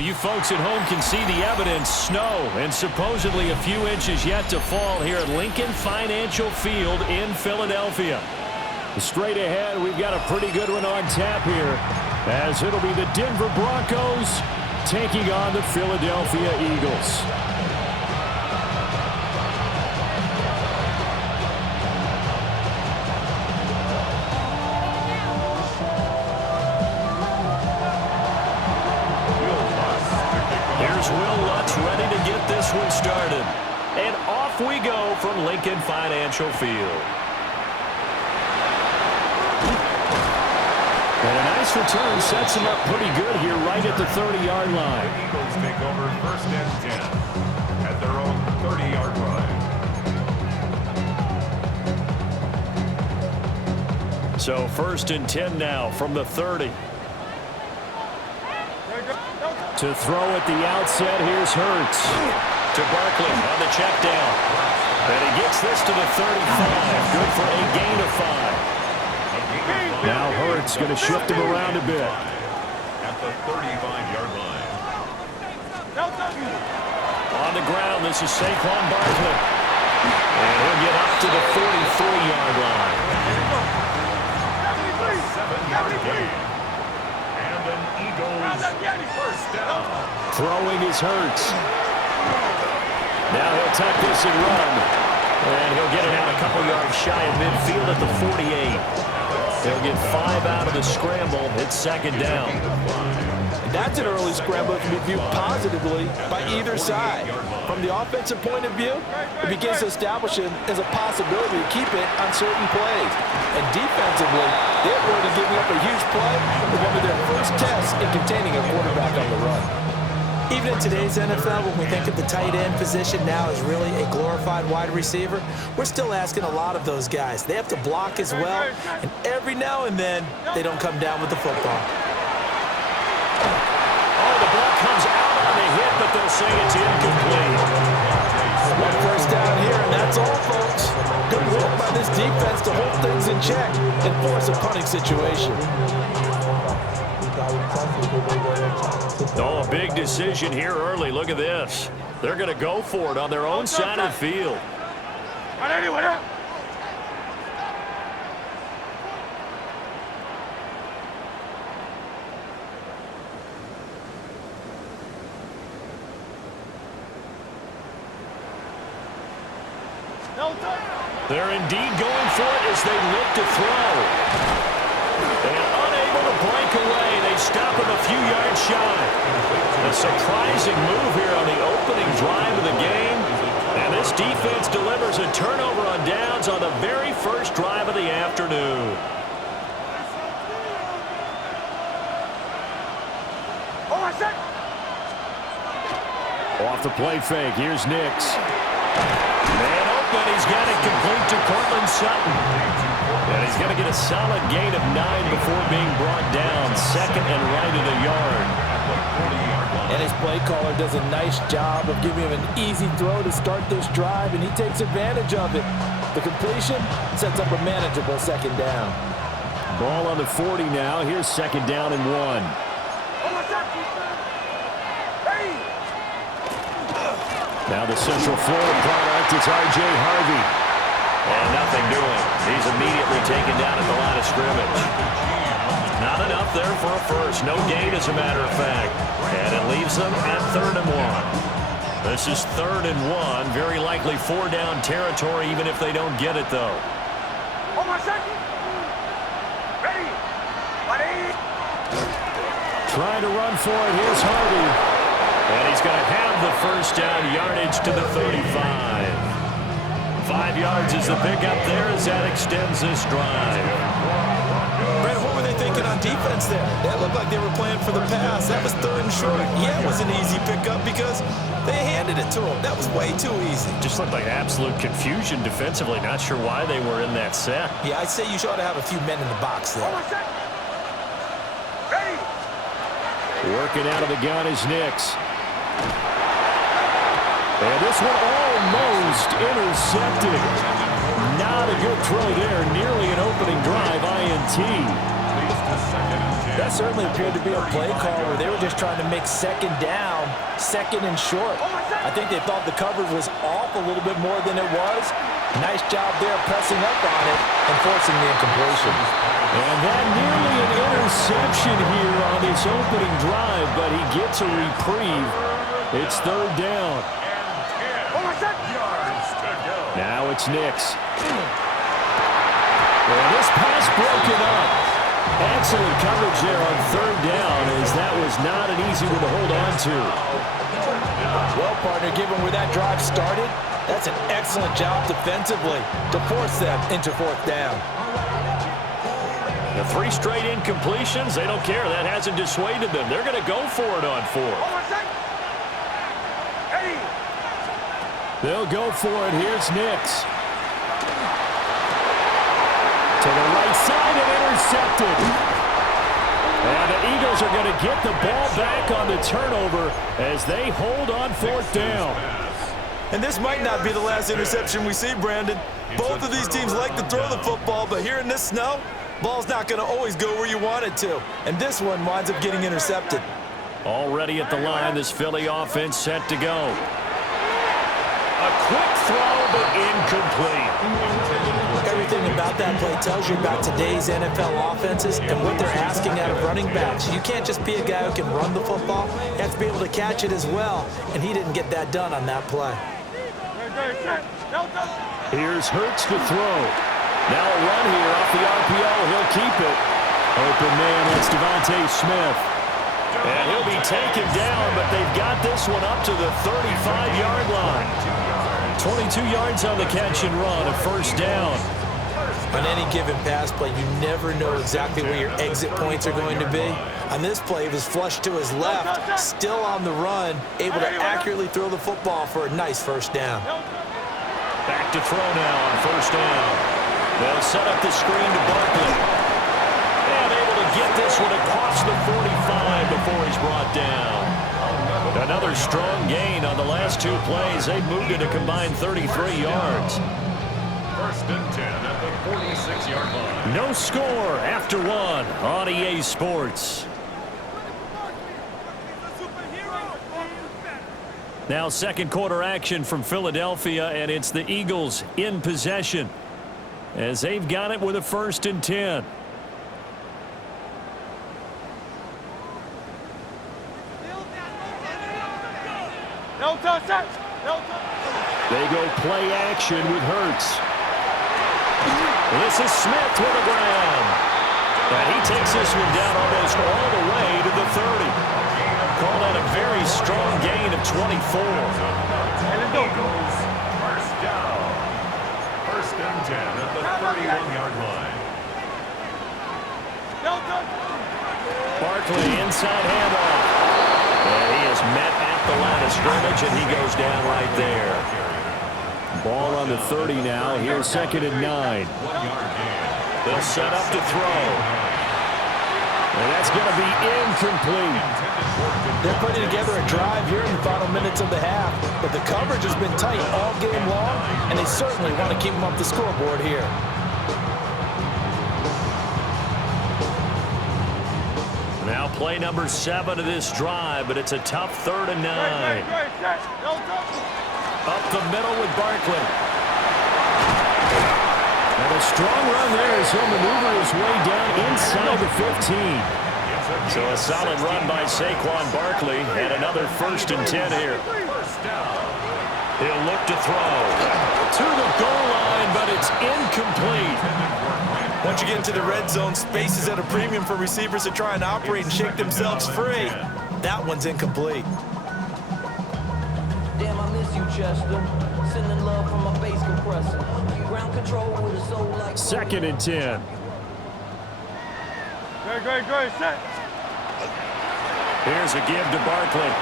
Well, you folks at home can see the evidence. Snow and supposedly a few inches yet to fall here at Lincoln Financial Field in Philadelphia. Straight ahead, we've got a pretty good one on tap here, as it'll be the Denver Broncos taking on the Philadelphia Eagles. Ready to get this one started. And off we go from Lincoln Financial Field. And a nice return sets him up pretty good here right at the 30-yard line. The Eagles take over 1st and 10 at their own 30-yard line. So 1st and 10 now from the 30. To throw at the outset, here's Hurts. To Barkley on the check down. And he gets this to the 35. Good for a gain of 5. Now Hurts going to shift him around a bit. At the 35-yard line. On the ground, this is Saquon Barkley. And he'll get up to the 43-yard line. 7-yard gain. Eagles first down. Throwing is Hurts. Now he'll tuck this and run. And he'll get it out a couple yards shy of midfield at the 48. He'll get 5 out of the scramble. It's 2nd down. That's an early scramble that can be viewed positively by either side. From the offensive point of view, it begins to establish it as a possibility to keep it on certain plays. And defensively, they're going to giving up a huge play with one of their first tests in containing a quarterback on the run. Even in today's NFL, when we think of the tight end position now as really a glorified wide receiver, we're still asking a lot of those guys. They have to block as well, and every now and then, they don't come down with the football. Oh, the ball comes out on the hit, but they'll say it's incomplete. One first down here, and that's all, folks. Good work by this defense to hold things in check and force a punting situation. Oh, a big decision here early. Look at this. They're going to go for it on their own side of the field. They're indeed going for it as they look to throw. And unable to break away, they stop him a few yards shy. A surprising move here on the opening drive of the game. And this defense delivers a turnover on downs on the very first drive of the afternoon. Off the play fake, here's Nix. Man open, he's got it complete to Cortland Sutton. And he's going to get a solid gain of 9 before being brought down. 2nd and right at a yard. And his play caller does a nice job of giving him an easy throw to start this drive, and he takes advantage of it. The completion sets up a manageable 2nd down. Ball on the 40 now. Here's 2nd down and 1. Now the Central Florida product, it's R.J. Harvey. And nothing doing. He's immediately taken down at the line of scrimmage. Not enough there for a first. No gain, as a matter of fact. And it leaves them at 3rd and 1. This is 3rd and 1. Very likely 4-down territory, even if they don't get it, though. Trying to run for it. Here's Harvey. And he's going to have the first down yardage to the 35. 5 yards is the pickup there as that extends this drive. Brett, what were they thinking on defense there? That looked like they were playing for the pass. That was 3rd and short. Yeah, it was an easy pickup because they handed it to him. That was way too easy. Just looked like absolute confusion defensively. Not sure why they were in that set. Yeah, I'd say you should have a few men in the box there. Working out of the gun is Nix. And this one almost intercepted. Not a good throw there. Nearly an opening drive, INT. That certainly appeared to be a play call where they were just trying to make second down, second and short. I think they thought the coverage was off a little bit more than it was. Nice job there pressing up on it and forcing the incompletion. And that nearly an interception here on this opening drive, but he gets a reprieve. It's third down. Now it's Nix. And this pass broken up. Excellent coverage there on third down, as that was not an easy one to hold on to. Well, partner, given where that drive started, that's an excellent job defensively to force them into fourth down. The 3 straight incompletions, they don't care. That hasn't dissuaded them. They're going to go for it on fourth. They'll go for it. Here's Nix. To the right side and intercepted. And the Eagles are going to get the ball back on the turnover as they hold on fourth down. And this might not be the last interception we see, Brandon. Both of these teams like to throw the football, but here in this snow, ball's not going to always go where you want it to. And this one winds up getting intercepted. Already at the line, this Philly offense set to go. A quick throw, but incomplete. Everything about that play tells you about today's NFL offenses and what they're asking out of running backs. You can't just be a guy who can run the football. You have to be able to catch it as well, and he didn't get that done on that play. Here's Hurts to throw. Now a run here off the RPO. He'll keep it. Open man, that's Devontae Smith. And he'll be taken down, but they've got this one up to the 35-yard line. 22 yards on the catch and run, a first down. On any given pass play, you never know exactly where your exit points are going to be. On this play, it was flushed to his left, still on the run, able to accurately throw the football for a nice first down. Back to throw now on first down. They'll set up the screen to Barkley. And able to get this one across the 45 before he's brought down. Another strong gain on the last 2 plays. They've moved it a combined 33 yards. First and 10 at the 46-yard line. No score after 1 on EA Sports. Now second quarter action from Philadelphia, and it's the Eagles in possession as they've got it with a first and 10. They go play action with Hurts. This is Smith with a grab. And he takes this one down almost all the way to the 30. Called out a very strong gain of 24. And it goes first down. First and 10 at the 31-yard line. Barkley inside handoff. And he is met at the line of scrimmage, and he goes down right there. Ball on the 30 now. Here's second and 9. They'll set up to throw. And that's going to be incomplete. They're putting together a drive here in the final minutes of the half, but the coverage has been tight all game long, and they certainly want to keep them up the scoreboard here. Now play number 7 of this drive, but it's a tough 3rd and 9. Up the middle with Barkley. And a strong run there as he'll maneuver his way down inside the 15. So a solid run by Saquon Barkley, and another first and 10 here. He'll look to throw to the goal line, but it's incomplete. Once you get into the red zone, space is at a premium for receivers to try and operate and shake themselves free. That one's incomplete. Damn, I miss you, Chester. Sending love from my bass compressor. Ground control with a soul like... Second and 10. Great, set. Here's a give to Barkley.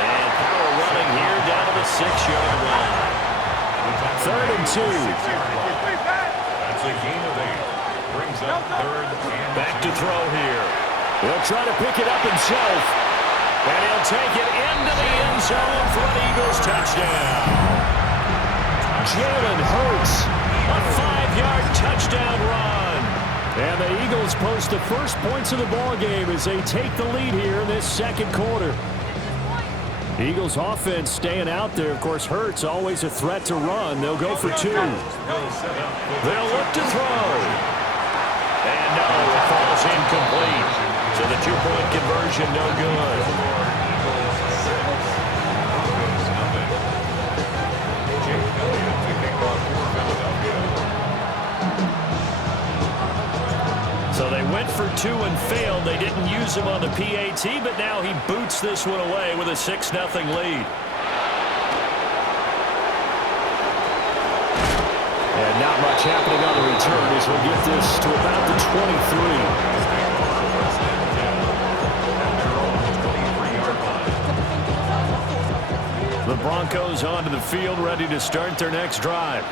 And power running here down to the 6-yard line. 3rd and 2. That's a gain of 8. Brings up 3rd and Back to throw here. He'll try to pick it up himself. And he'll take it into the end zone for an Eagles touchdown. Jalen Hurts, a 5-yard touchdown run. And the Eagles post the first points of the ball game as they take the lead here in this second quarter. Eagles offense staying out there. Of course, Hurts always a threat to run. They'll go for 2. They'll look to throw. And no, it falls incomplete. So the 2-point conversion no good. So they went for 2 and failed. They didn't use him on the PAT, but now he boots this one away with a 6-0 lead. And not much happening on the return as we'll get this to about the 23. The Broncos onto the field, ready to start their next drive.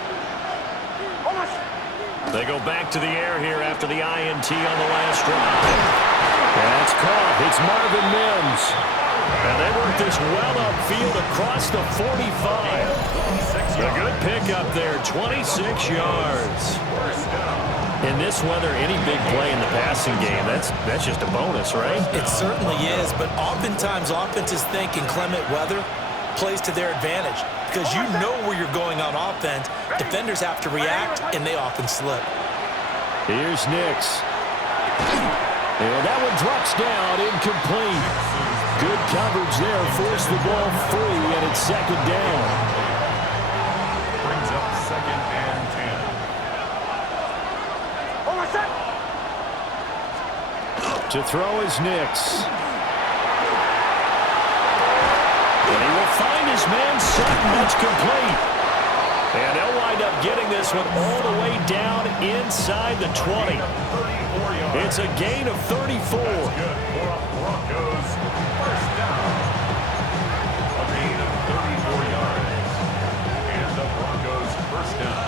They go back to the air here after the INT on the last drive. That's caught. It's Marvin Mims. And they work this well upfield across the 45. A good pickup there, 26 yards. In this weather, any big play in the passing game, that's just a bonus, right? It certainly is, but oftentimes offenses think inclement weather plays to their advantage because you know where you're going on offense. Defenders have to react, and they often slip. Here's Nix. And that one drops down, incomplete. Good coverage there, forced the ball free, and it's second down. Brings up 2nd and 10. To throw is Nix. And he will find his man Sutton. It's complete. And they'll wind up getting this one all the way down inside the 20. It's a gain of 34. Good for Broncos. First down. A gain of 34 yards. And the Broncos first down.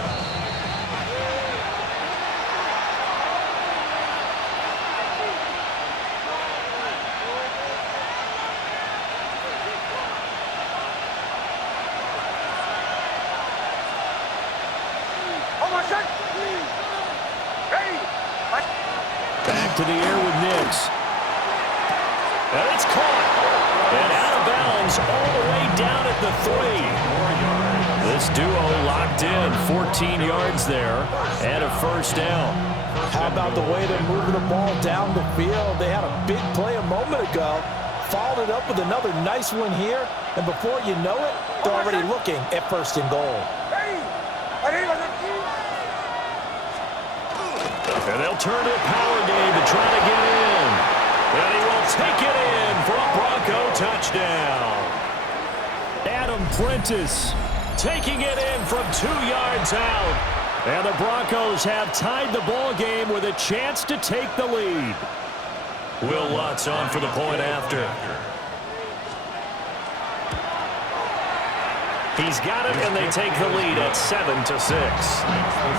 Back to the air with Nix. And it's caught. And out of bounds all the way down at the 3. This duo locked in. 14 yards there and a first down. How about the way they're moving the ball down the field? They had a big play a moment ago. Followed it up with another nice one here. And before you know it, they're already looking at first and goal. And they'll turn to a power game to try to get in. And he will take it in for a Bronco touchdown. Adam Prentice taking it in from 2 yards out. And the Broncos have tied the ball game with a chance to take the lead. Will Lutz on for the point after. He's got it, and they take the lead at 7-6.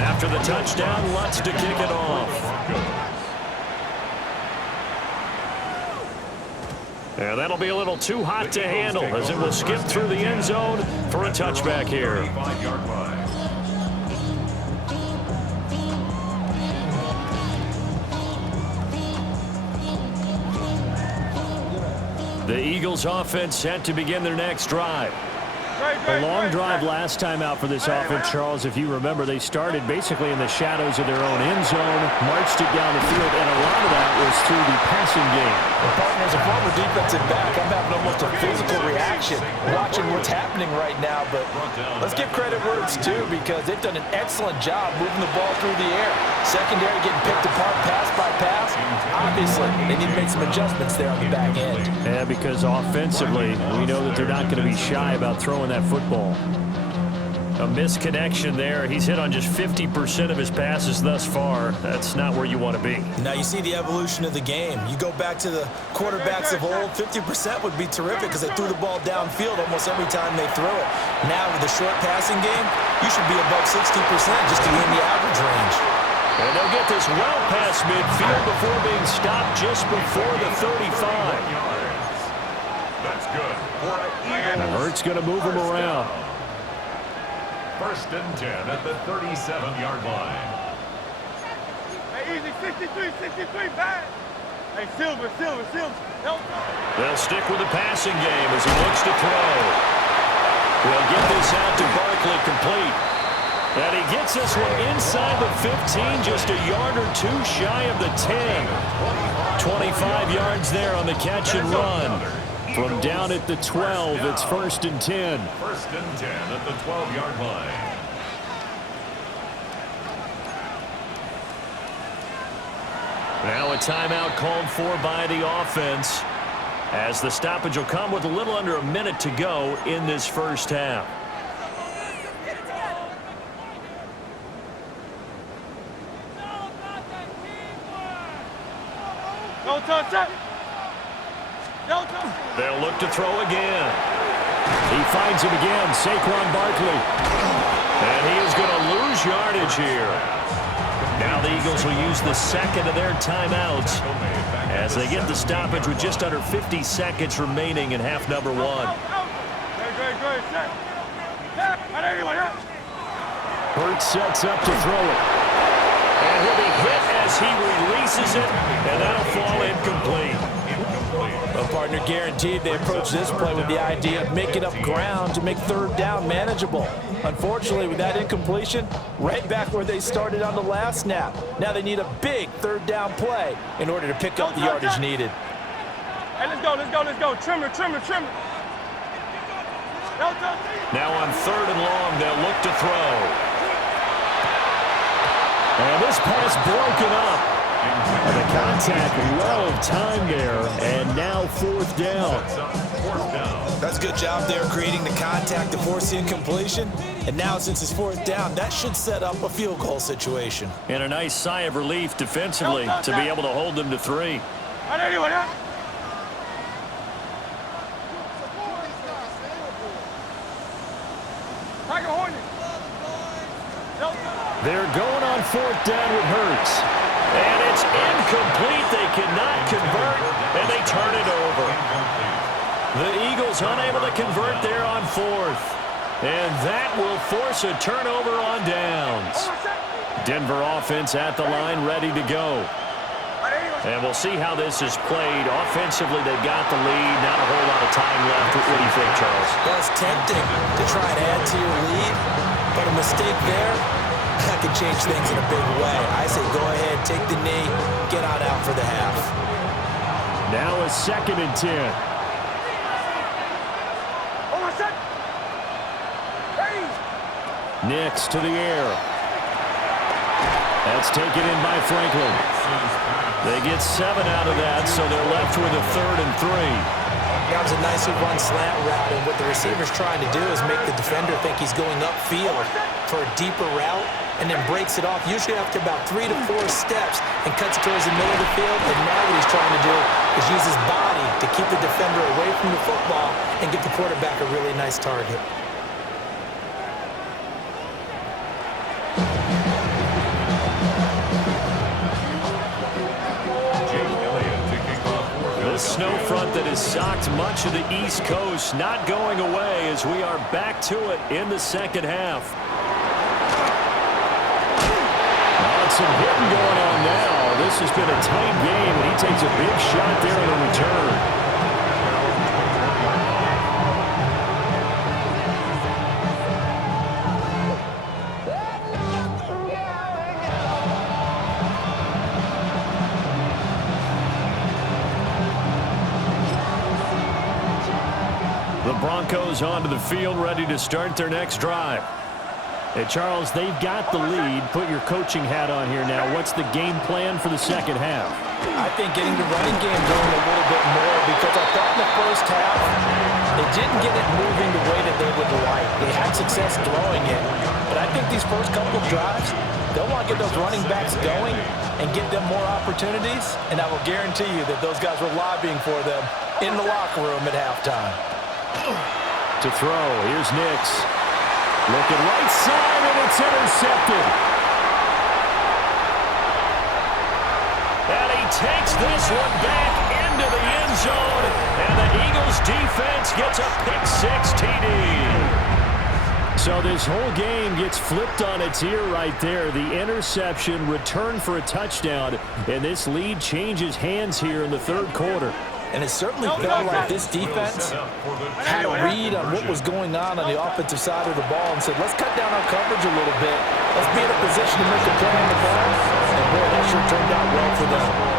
After the touchdown, Lutz to kick it off. And that'll be a little too hot to handle as it will skip through the end zone for a touchback here. The Eagles offense set to begin their next drive. A long drive last time out for this offense, Charles. If you remember, they started basically in the shadows of their own end zone, marched it down the field, and a lot of that was through the passing game. Well, partner, as a former defensive back, I'm having almost a physical reaction watching what's happening right now. But let's give credit where it's due because they've done an excellent job moving the ball through the air. Secondary getting picked apart pass by pass. Obviously, they need to make some adjustments there on the back end. Yeah, because offensively, we know that they're not going to be shy about throwing that football. A misconnection there. He's hit on just 50% of his passes thus far. That's not where you want to be. Now you see the evolution of the game. You go back to the quarterbacks of old, 50% would be terrific because they threw the ball downfield almost every time they threw it. Now with the short passing game, you should be above 60% just to be in the average range. And they'll get this well past midfield before being stopped just before the 35. That's good. And Hurts going to move him around. First and 10 at the 37-yard line. Hey, easy, 63, bad. Hey, Silver. They'll stick with the passing game as he looks to throw. He'll get this out to Barkley complete. And he gets this one inside the 15, just a yard or two shy of the 10. 25 yards there on the catch and run. From down at the 12, it's first and 10. First and 10 at the 12-yard line. Now a timeout called for by the offense, as the stoppage will come with a little under a minute to go in this first half. They'll look to throw again. He finds him again, Saquon Barkley. And he is going to lose yardage here. Now the Eagles will use the second of their timeouts as they get the stoppage with just under 50 seconds remaining in half number one. Hurts sets up to throw it. And he'll be hit as he releases it, and that'll fall incomplete. Well, partner, guaranteed they approach this play with the idea of making up ground to make third down manageable. Unfortunately, with that incompletion, right back where they started on the last snap. Now they need a big third down play in order to pick up the yardage needed. Hey, let's go. Trimmer. Now on third and long, they'll look to throw. And this pass broken up. And the contact, well of time there, and now fourth down. That's a good job there creating the contact to force the incompletion. And now since it's fourth down, that should set up a field goal situation. And a nice sigh of relief defensively to be able to hold them to 3. They're going on fourth down with Hurts. And it's incomplete. They cannot convert, and they turn it over. The Eagles unable to convert there on fourth. And that will force a turnover on downs. Denver offense at the line, ready to go. And we'll see how this is played. Offensively, they've got the lead. Not a whole lot of time left. What do you think, Charles? Well, it's tempting to try and add to your lead, but a mistake there, that could change things in a big way. I say go ahead, take the knee, get on out for the half. Now a second and 10. Nix to the air. That's taken in by Franklin. They get 7 out of that, so they're left with a third and 3. That was a nicely run slant route, and what the receiver's trying to do is make the defender think he's going upfield for a deeper route, and then breaks it off, usually after about 3 to 4 steps, and cuts it towards the middle of the field. And now what he's trying to do is use his body to keep the defender away from the football and get the quarterback a really nice target. The snow front that has socked much of the East Coast not going away as we are back to it in the second half. Some hitting going on now. This has been a tight game, and he takes a big shot there on the return. The Broncos onto the field, ready to start their next drive. Hey, Charles, they've got the lead. Put your coaching hat on here now. What's the game plan for the second half? I think getting the running game going a little bit more, because I thought in the first half they didn't get it moving the way that they would like. They had success throwing it. But I think these first couple of drives, they'll want to get those running backs going and give them more opportunities. And I will guarantee you that those guys were lobbying for them in the locker room at halftime. To throw, here's Nix. Looking right side, and it's intercepted. And he takes this one back into the end zone, and the Eagles defense gets a pick-6 TD. So this whole game gets flipped on its ear right there. The interception, return for a touchdown, and this lead changes hands here in the third quarter. And it certainly felt like this defense had a read on what was going on the offensive side of the ball and said, let's cut down our coverage a little bit. Let's be in a position to make a play on the ball. And boy, that sure turned out well for them.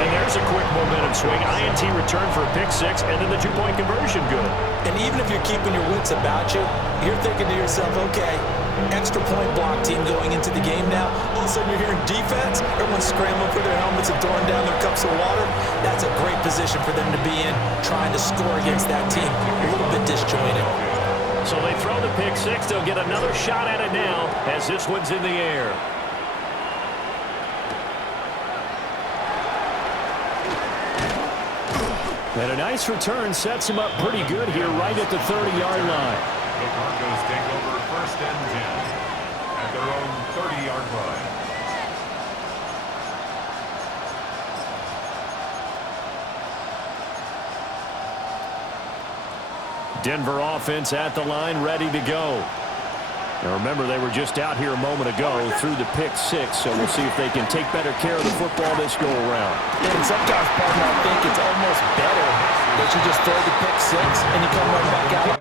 And there's a quick momentum swing. INT return for a pick six, and then the two-point conversion good. And even if you're keeping your wits about you, you're thinking to yourself, okay, extra point block team going into the game now. All of a sudden you're hearing defense. Everyone's scrambling for their helmets and throwing down their cups of water. That's a great position for them to be in, trying to score against that team. A little bit disjointed. So they throw the pick six. They'll get another shot at it now as this one's in the air. And a nice return sets him up pretty good here right at the 30-yard line. The Broncos take over 1st and 10 at their own 30-yard line. Denver offense at the line, ready to go. Now remember, they were just out here a moment ago through the pick six, so we'll see if they can take better care of the football this go-around. And sometimes, partner, I think it's almost better that you just throw the pick six and you come right back out.